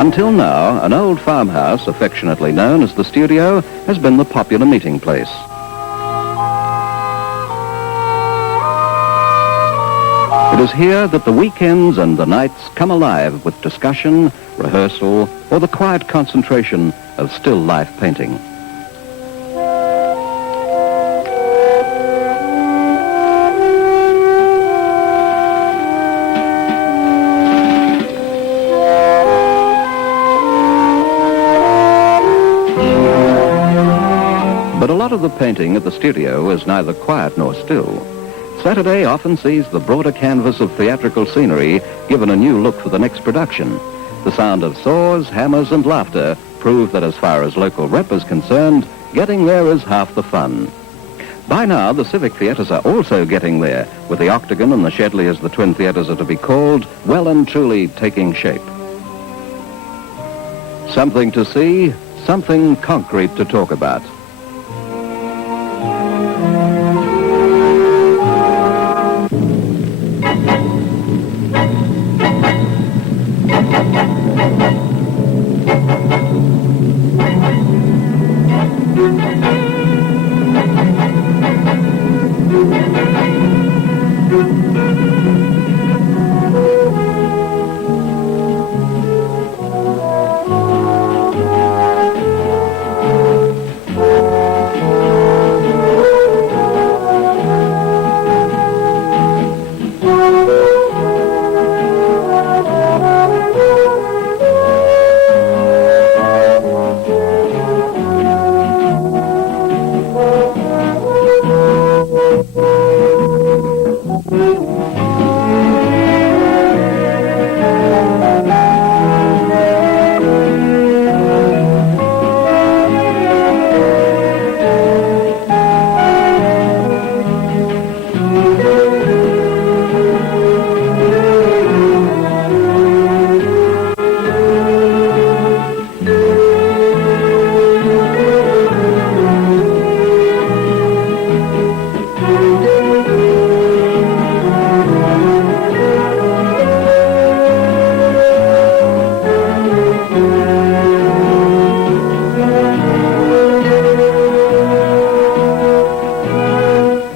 Until now, an old farmhouse, affectionately known as the studio, has been the popular meeting place. It is here that the weekends and the nights come alive with discussion, rehearsal, or the quiet concentration of still life painting. But a lot of the painting at the studio is neither quiet nor still. Saturday often sees the broader canvas of theatrical scenery given a new look for the next production. The sound of saws, hammers, and laughter prove that as far as local rep is concerned, getting there is half the fun. By now, the Civic Theatres are also getting there, with the Octagon and the Shedley, as the twin theatres are to be called, well and truly taking shape. Something to see, something concrete to talk about.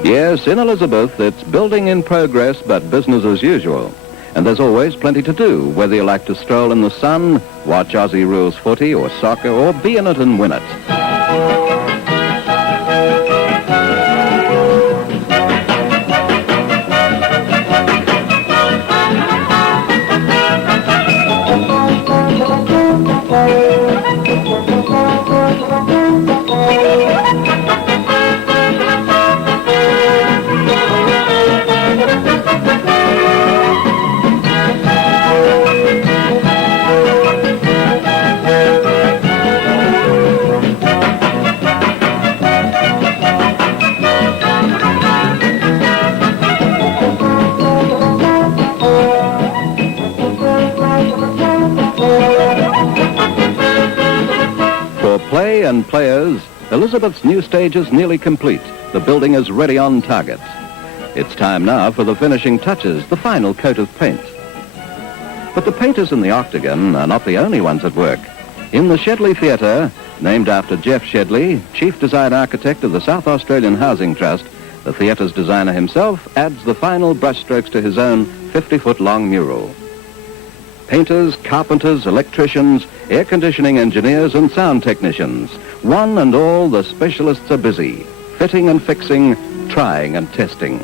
Yes, in Elizabeth, it's building in progress, but business as usual. And there's always plenty to do, whether you like to stroll in the sun, watch Aussie rules footy or soccer, or be in it and win it. Play and players, Elizabeth's new stage is nearly complete. The building is ready on target. It's time now for the finishing touches, the final coat of paint. But the painters in the Octagon are not the only ones at work. In the Shedley Theatre, named after Jeff Shedley, chief design architect of the South Australian Housing Trust, the theatre's designer himself adds the final brushstrokes to his own 50-foot-long mural. Painters, carpenters, electricians, air conditioning engineers, and sound technicians. One and all, the specialists are busy, fitting and fixing, trying and testing.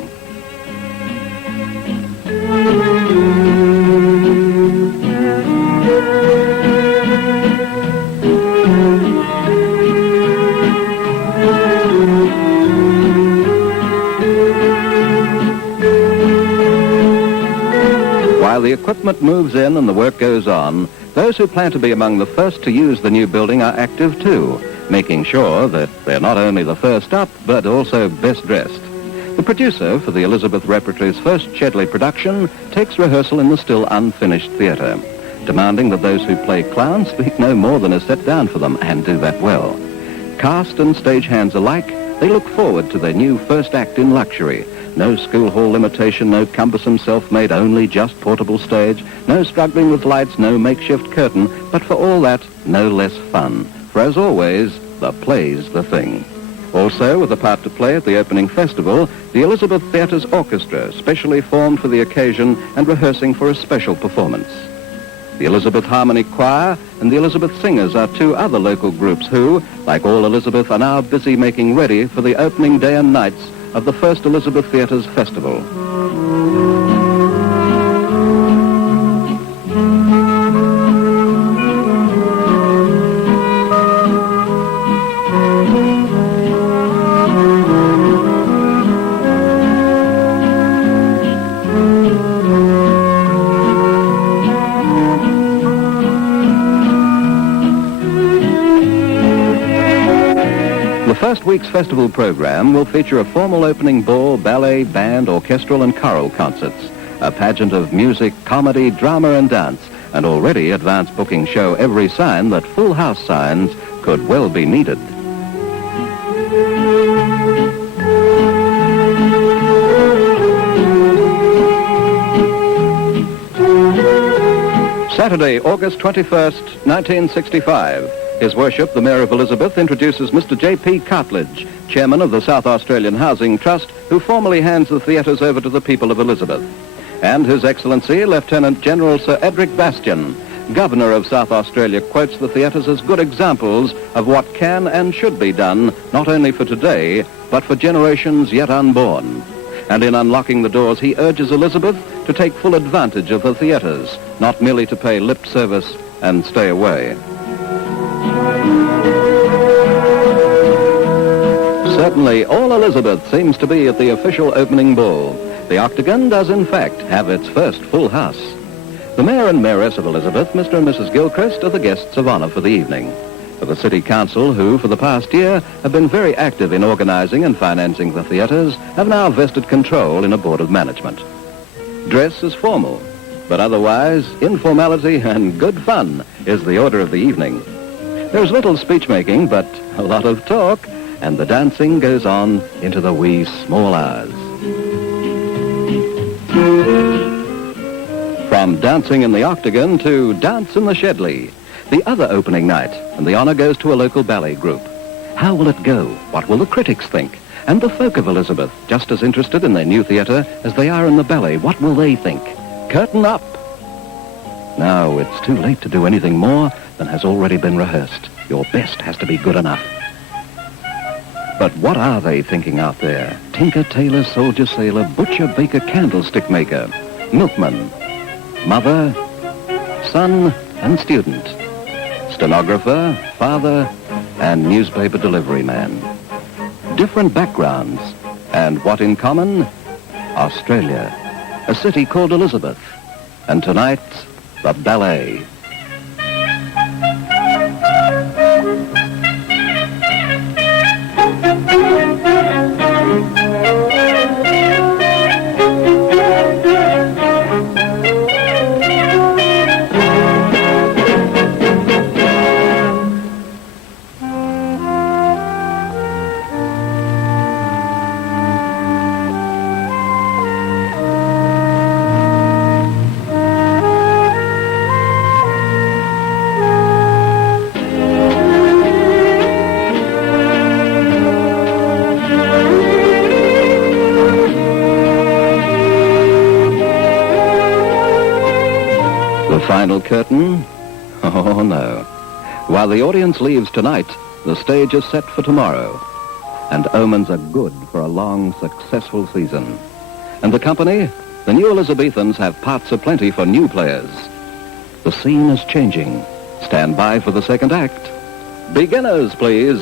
While the equipment moves in and the work goes on, those who plan to be among the first to use the new building are active too, making sure that they're not only the first up, but also best dressed. The producer for the Elizabeth Repertory's first Shedley production takes rehearsal in the still unfinished theatre, demanding that those who play clowns speak no more than is set down for them, and do that well. Cast and stagehands alike They look forward to their new first act in luxury. No school hall limitation, no cumbersome self-made, only just portable stage, no struggling with lights, no makeshift curtain, but for all that, no less fun. For as always, the play's the thing. Also, with a part to play at the opening festival, the Elizabeth Theatres Orchestra, specially formed for the occasion and rehearsing for a special performance. The Elizabeth Harmony Choir and the Elizabeth Singers are two other local groups who, like all Elizabeth, are now busy making ready for the opening day and nights of the first Elizabeth Theatres Festival. The first week's festival program will feature a formal opening ball, ballet, band, orchestral and choral concerts, a pageant of music, comedy, drama and dance, and already advance bookings show every sign that full house signs could well be needed. Saturday, August 21st, 1965. His Worship, the Mayor of Elizabeth, introduces Mr. J.P. Cartledge, Chairman of the South Australian Housing Trust, who formally hands the theatres over to the people of Elizabeth. And His Excellency, Lieutenant General Sir Edric Bastian, Governor of South Australia, quotes the theatres as good examples of what can and should be done, not only for today, but for generations yet unborn. And in unlocking the doors, he urges Elizabeth to take full advantage of the theatres, not merely to pay lip service and stay away. Certainly, all Elizabeth seems to be at the official opening ball. The Octagon does, in fact, have its first full house. The Mayor and Mayoress of Elizabeth, Mr. and Mrs. Gilchrist, are the guests of honor for the evening. For the City Council, who, for the past year, have been very active in organizing and financing the theatres, have now vested control in a board of management. Dress is formal, but otherwise, informality and good fun is the order of the evening. There's little speech-making, but a lot of talk, and the dancing goes on into the wee small hours. From dancing in the Octagon to dance in the Shedley, the other opening night, and the honor goes to a local ballet group. How will it go? What will the critics think? And the folk of Elizabeth, just as interested in their new theatre as they are in the ballet, what will they think? Curtain up! Now, it's too late to do anything more than has already been rehearsed. Your best has to be good enough. But what are they thinking out there? Tinker, tailor, soldier, sailor, butcher, baker, candlestick maker, milkman, mother, son, and student, stenographer, father, and newspaper delivery man. Different backgrounds, and what in common? Australia, a city called Elizabeth, and tonight, the ballet. Final curtain? Oh, no. While the audience leaves tonight, the stage is set for tomorrow. And omens are good for a long, successful season. And the company? The new Elizabethans have parts aplenty for new players. The scene is changing. Stand by for the second act. Beginners, please.